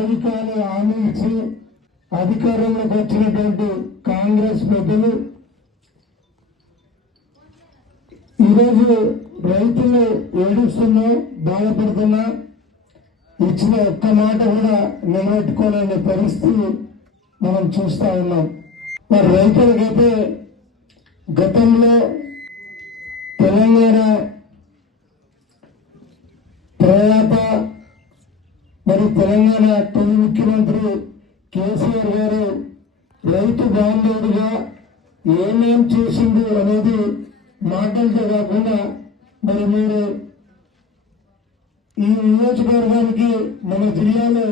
అధికారులు హామీ ఇచ్చి అధికారంలోకి వచ్చినటువంటి కాంగ్రెస్ పెద్దలు ఈరోజు రైతులు ఏడుస్తున్నా బాధపడుతున్నా ఇచ్చిన ఒక్క మాట కూడా నిలబెట్టుకోలేని పరిస్థితి మనం చూస్తా ఉన్నాం. మరి రైతులకైతే గతంలో తెలంగాణ ప్రయాత మరి తెలంగాణ తొలి ముఖ్యమంత్రి కేసీఆర్ గారు రైతు బాంధవుడిగా ఏమేం చేసిండు అనేది మాటలతో కాకుండా మరి మీరు ఈ నియోజకవర్గానికి మన జిల్లాలో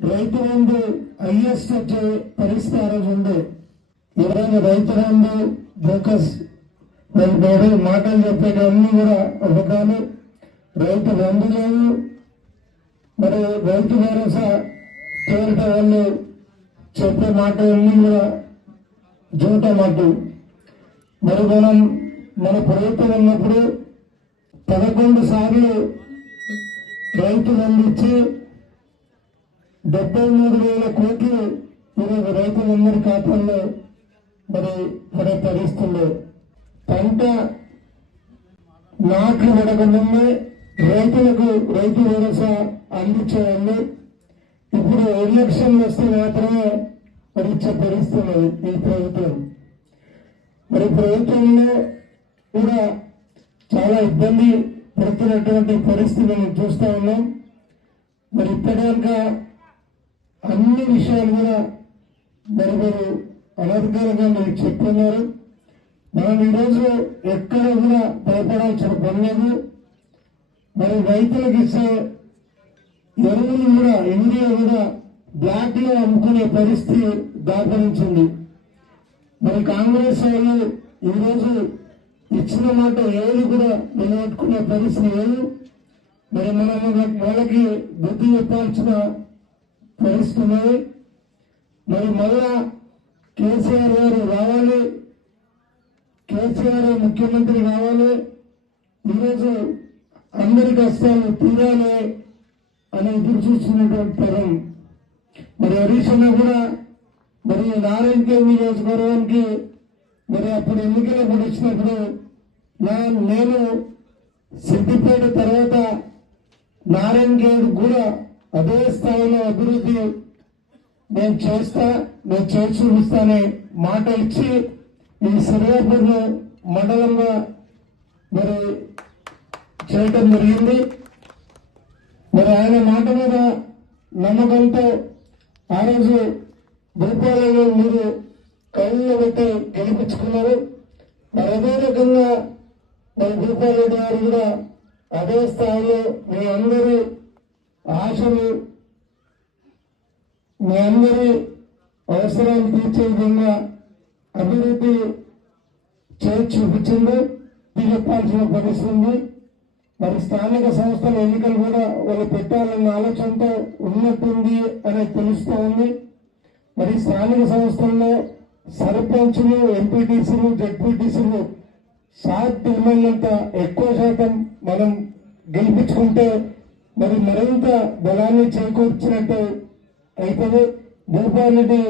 రైతు బంధు హైయెస్ట్ వచ్చే పరిస్థితి ఆ రోజు ఉంది. ఈరోజు రైతు బంధు బోకస్ మరి మాటలు చెప్పేటన్నీ కూడా అబద్ధాలు. రైతు బంధు లేదు, మరి రైతు భరోసా పేరిట వాళ్ళు చెప్పే మాటలన్నీ కూడా జూట మాట. మరి మన ప్రభుత్వం ఉన్నప్పుడు 11 సార్లు రైతు బంధించి 73,000 కోట్లు ఈరోజు రైతులందరి ఖాతాల్లో మరి పడే పరిస్థితుల్లో పంట నాట్లు పడకముందే రైతులకు రైతు భరోసా అందించేవాళ్ళు. ఇప్పుడు ఎలక్షన్లు వస్తే మాత్రమే మరి ఇచ్చే పరిస్థితులు ఈ ప్రభుత్వం. మరి ప్రభుత్వంలో కూడా చాలా ఇబ్బంది పడుతున్నటువంటి పరిస్థితి మనం చూస్తా ఉన్నాం. మరి ఇప్పటిదాకా అన్ని విషయాలు కూడా మరి అనధికారంగా మీరు చెప్తున్నారు. మనం ఈరోజు ఎక్కడ కూడా భయపడాల్సిన పని లేదు. మరి రైతులకు ఇచ్చే ఎరువులు కూడా యూరియా కూడా బ్లాక్ లో అమ్ముకునే పరిస్థితి దాపరించింది. మరి కాంగ్రెస్ వాళ్ళు ఈరోజు ఇచ్చిన మాట ఏది కూడా నిలబెట్టుకునే పరిస్థితి లేదు. మరి మనం వాళ్ళకి బుద్ధి చెప్పాల్సిన పరిస్థితి ఉన్నది. మరి మళ్ళా కేసీఆర్ గారు రావాలి, కేసీఆర్ ముఖ్యమంత్రి కావాలి, ఈరోజు అందరి కష్టాలు తీరాలి అని ఎదురు చూస్తున్నటువంటి తరం. మరి హరీష్ అన్న కూడా మరి నారాయణఖేడ్ నియోజకవర్గానికి మరి అప్పుడు ఎన్నికలకు వచ్చినప్పుడు నేను సిద్దిపేట తర్వాత నారాయణఖేడ్ కూడా అదే స్థాయిలో అభివృద్ధి నేను చేసి చూపిస్తానే మాట ఇచ్చి ఈ సర్వేపూర్ మండలంగా మరి చేయటం జరిగింది. మరి ఆయన మాట మీద నమ్మకంతో ఆ రోజు భూపాలలో మీరు కళ్ళు పెట్టి గెలిపించుకున్నారు. మరి అదే రకంగా మరి భూపాలరెడ్డి గారు కూడా అదే స్థాయిలో మీ అందరి ఆశలు, మీ అందరి అవసరాలు తీర్చే విధంగా అభివృద్ధి చేసి చూపించింది. చెప్పాల్సిన పరిస్థితి. మరి స్థానిక సంస్థల ఎన్నికలు కూడా వాళ్ళు పెట్టాలన్న ఆలోచనతో ఉన్నట్టుంది అనేది తెలుస్తూ ఉంది. మరి స్థానిక సంస్థల్లో సర్పంచులు, ఎంపీటీసీలు, జడ్పీటీసీలు సాధ్యమైనంత ఎక్కువ శాతం మనం గెలిపించుకుంటే మరి మరింత బలాన్ని చేకూర్చినట్టు అవుతుంది. భూపాలరెడ్డి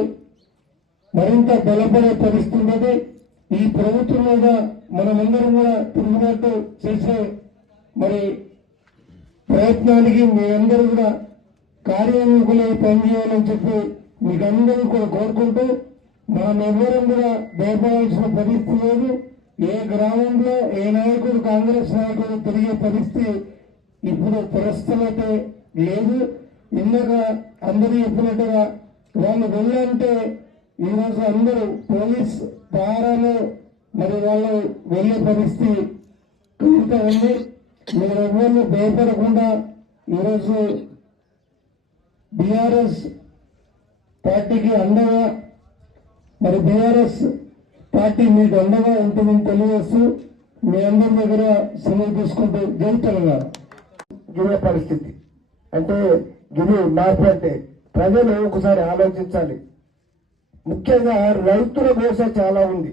మరింత బలపడే పరిస్థితి ఉన్నది. ఈ ప్రభుత్వం మీద మనమందరం కూడా తిరుగుబాటు చేసే మరి ప్రయత్నానికి మీ అందరూ కూడా కార్యాన్వికులై పనిచేయాలని చెప్పి మీకందరూ కూడా కోరుకుంటూ మనం ఎవరం కూడా భయపడాల్సిన పరిస్థితి లేదు. ఏ గ్రామంలో ఏ నాయకుడు కాంగ్రెస్ నాయకుడు తిరిగే పరిస్థితి ఇప్పుడు ప్రస్తుతం అయితే లేదు. ఇందాక అందరూ చెప్పినట్టుగా వాళ్ళు వెళ్ళంటే ఈరోజు అందరూ పోలీస్ పహారాలు మరి వాళ్ళు వెళ్లే పరిస్థితి కలుగుతూ ఉంది. మీరు ఎవరిని భయపడకుండా ఈరోజు బీఆర్ఎస్ పార్టీకి అండగా మరి బీఆర్ఎస్ పార్టీ మీకు అండగా ఉంటుందని తెలియజేస్తూ మీ అందరి దగ్గర సెలవు తీసుకుంటూ జై తెలంగాణ. గిరే పరిస్థితి అంటే గిరి మార్పు అంటే ప్రజలు ఒకసారి ఆలోచించాలి. ముఖ్యంగా రైతుల మోస చాలా ఉంది.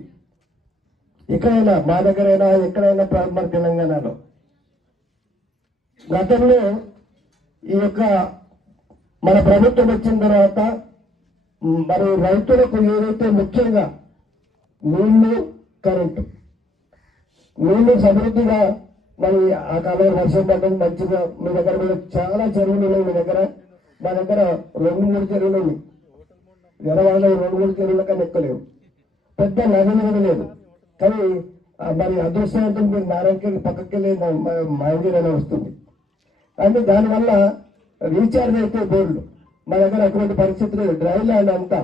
ఎక్కడైనా మా దగ్గరైనా ఎక్కడైనా మన తెలంగాణలో గతంలో ఈ యొక్క మన ప్రభుత్వం వచ్చిన తర్వాత మరి రైతులకు ఏదైతే ముఖ్యంగా నీళ్లు, కరెంటు, నీళ్లు సమృద్ధిగా మరి ఆ కాలంలో వర్షం పడ్డం మంచిగా మీ దగ్గర కూడా చాలా చెరువులు ఉన్నాయి. మీ దగ్గర మా దగ్గర 2-3 చెరువులు ఉన్నాయి. ఎడవాళ్ళ 2-3 చెరువుల కన్నా ఎక్కువలేవు. పెద్ద నగలు కూడా లేదు. కానీ మరి అదృష్టవంతం మీరు నారాయణకి పక్కకి వెళ్ళి మా ఇండియాలోనే వస్తుంది. అంటే దానివల్ల రీఛార్జ్ అయితే బోర్డు మా దగ్గర అటువంటి పరిస్థితి లేదు, డ్రై ల్యాండ్ అంతా.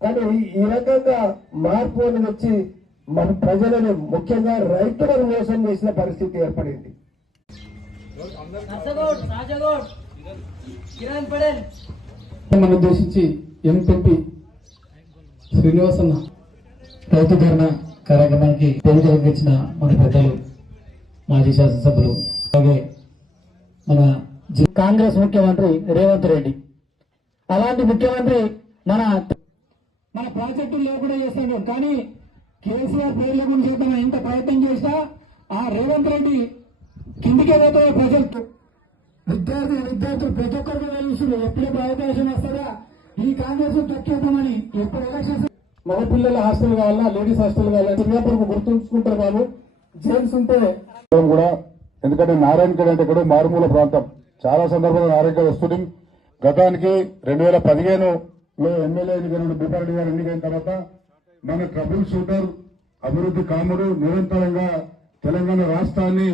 కానీ ఈ రకంగా మార్పు అనేది వచ్చి మన ప్రజలను ముఖ్యంగా రైతులను మోసం చేసిన పరిస్థితి ఏర్పడింది. మనం ఉద్దేశించి ఎంపీ శ్రీనివాసన్న రైతు ధర్నా కార్యక్రమానికి పేరు ఇచ్చిన మన పెద్దలు, మాజీ శాసనసభ్యులు, అలాగే మన కాంగ్రెస్ ముఖ్యమంత్రి రేవంత్ రెడ్డి, అలాంటి ముఖ్యమంత్రి మన ప్రాజెక్టులు లేకుండా చేస్తాడు. కానీ కేసీఆర్ పేరు లేకుండా చేద్దాం ఎంత ప్రయత్నం చేసినా ఆ రేవంత్ రెడ్డి కిందికే పోతే ప్రజలు విద్యార్థులు ప్రతి ఒక్కరికి తెలుస్తుంది ఎప్పుడెప్పుడు అవకాశం వస్తుందా ఈ కాంగ్రెస్ తొక్కేద్దామని. ఎప్పుడు ఎలక్షన్స్ మగపిల్లల హాస్టల్ కావాలా, లేడీస్ హాస్టల్ కావాలా, చిన్నప్పుడు గుర్తుంచుకుంటారు బాబు. జేమ్స్ ఉంటే కూడా, ఎందుకంటే నారాయణఖేడ్ అంటే ఇక్కడ మారుమూల ప్రాంతం. చాలా సందర్భంలో నారాయణఖేడ్ వస్తుంది. గతానికి 2015లో ఎమ్మెల్యే ఎన్నికైన భూపారెడ్డి గారు ఎన్నికైన తర్వాత మన ట్రబుల్ షూటర్, అభివృద్ధి కాముడు, నిరంతరంగా తెలంగాణ రాష్ట్రాన్ని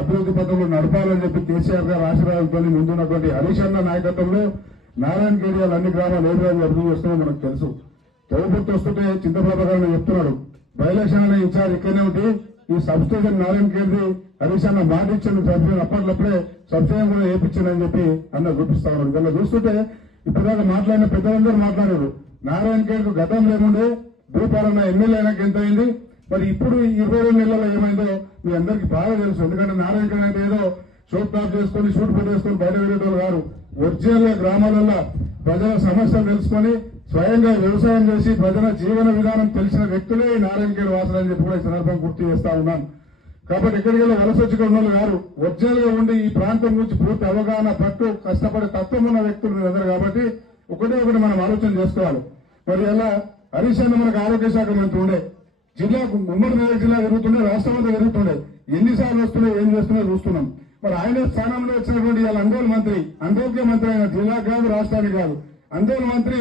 అభివృద్ధి పథంలో నడపాలని చెప్పి కేసీఆర్ గారు ఆశీర్వాదంతో ముందున్నటువంటి హరీష్ అన్న నాయకత్వంలో నారాయణఖేడ్ అన్ని గ్రామాలు ఏ విధంగా అభివృద్ధి చేస్తున్నాయో మనకు తెలుసు. తొలపూర్తి వస్తుంటే చింతప్రభ గారు చెప్తున్నాడు, బయలక్షన్ ఇన్ఛార్జ్ ఇక్కడనే ఉంటే ఈ సబ్స్టేషన్ నారాయణఖేడ్ది హరీష్ అన్న మాట ఇచ్చాను, సబ్స్టేషన్ అప్పట్లప్పుడే సబ్స్టేషన్ కూడా వేయించానని చెప్పి అన్న చూపిస్తా ఉన్నాడు. ఇలా చూస్తుంటే ఇప్పటిదాకా మాట్లాడిన పెద్దలందరూ మాట్లాడారు. నారాయణఖేడ్కు గతం లేకుండే భూపాలన్న ఎమ్మెల్యే అయినాక ఎంత అయింది, మరి ఇప్పుడు 22 నెలల్లో ఏమైందో మీ అందరికీ బాగా తెలుసు. ఎందుకంటే నారాయణఖేడ్ అంటే ఏదో షోట్ టాప్ చేసుకుని షూట్ పెట్టేసుకుని బయట వెళ్ళేటోళ్ళు గారు. ఒరిజినల్ గా గ్రామాలలో ప్రజల సమస్యలు తెలుసుకుని స్వయంగా వ్యవసాయం చేసి ప్రజల జీవన విధానం తెలిసిన వ్యక్తులే ఈ నారాయణఖేడ్ వాసులు అని చెప్పి కూడా ఈ సందర్భం గుర్తు చేస్తా ఉన్నాను. కాబట్టి ఎక్కడికి వెళ్ళి వలస వచ్చి ఉన్న వాళ్ళు గారు ఒరిజినల్ గా ఉండి ఈ ప్రాంతం గురించి పూర్తి అవగాహన, పట్టు, కష్టపడే తత్వం ఉన్న వ్యక్తులు మీరందరూ. కాబట్టి ఒకటి మనం ఆలోచన చేసుకోవాలి. మరి ఎలా హరీష్ అన్న మనకు ఆరోగ్య శాఖ మంత్రి ఉండే, జిల్లాకు ఉమ్మడి మెదక్ జిల్లా జరుగుతుండే, రాష్ట్రం అంతా జరుగుతుండే, ఎన్నిసార్లు వస్తున్నాయో ఏం చేస్తున్నాయో చూస్తున్నాం. మరి ఆయన స్థానంలో వచ్చినటువంటి ఇవాళ అందోళన మంత్రి, ఆరోగ్య మంత్రి ఆయన జిల్లా కాదు రాష్ట్రానికి కాదు, అందోళన మంత్రి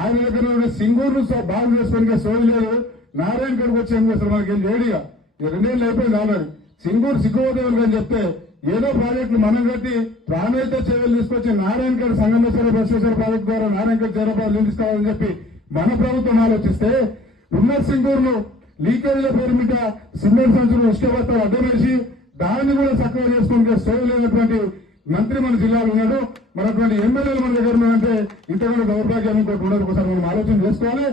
ఆయన దగ్గర సింగూరు బాగు చేసుకుని సోయి లేదు. నారాయణఖేడ్కి వచ్చి ఏం చేస్తారు మనకి ఏం లేడిగా 2 ఏళ్ళు అయిపోయింది ఆల్రెడీ. సింగూరు సిగ్గుపోదేమని కానీ చెప్తే ఏదో ప్రాజెక్టులు మనం కట్టి ప్రాణాయిత చర్యలు తీసుకొచ్చి నారాయణఖేడ్ సంగమేశ్వర బసవేశ్వర ప్రాజెక్టు ద్వారా నారాయణఖేడ్ చేరపాలు నిలుస్తామని చెప్పి మన ప్రభుత్వం ఆలోచిస్తే ఉన్న సింగూరును లీకేజీల పేరు మీద సిమెంట్ సంచులు ఇష్టపడతారు అడ్డమేసి దాన్ని కూడా చక్కగా చేసుకుని సోయి లేనటువంటి మంత్రి మన జిల్లాలో ఉన్నాడు. మనటువంటి ఎమ్మెల్యేలు మన దగ్గర ఉన్నారంటే ఇంతకంటే దౌర్భాగ్యం ఇంకోటి ఉండదు. ఒకసారి మనం ఆలోచన చేసుకోవాలి.